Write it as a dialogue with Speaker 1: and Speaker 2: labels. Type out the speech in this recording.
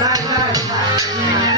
Speaker 1: নাই নাই নাই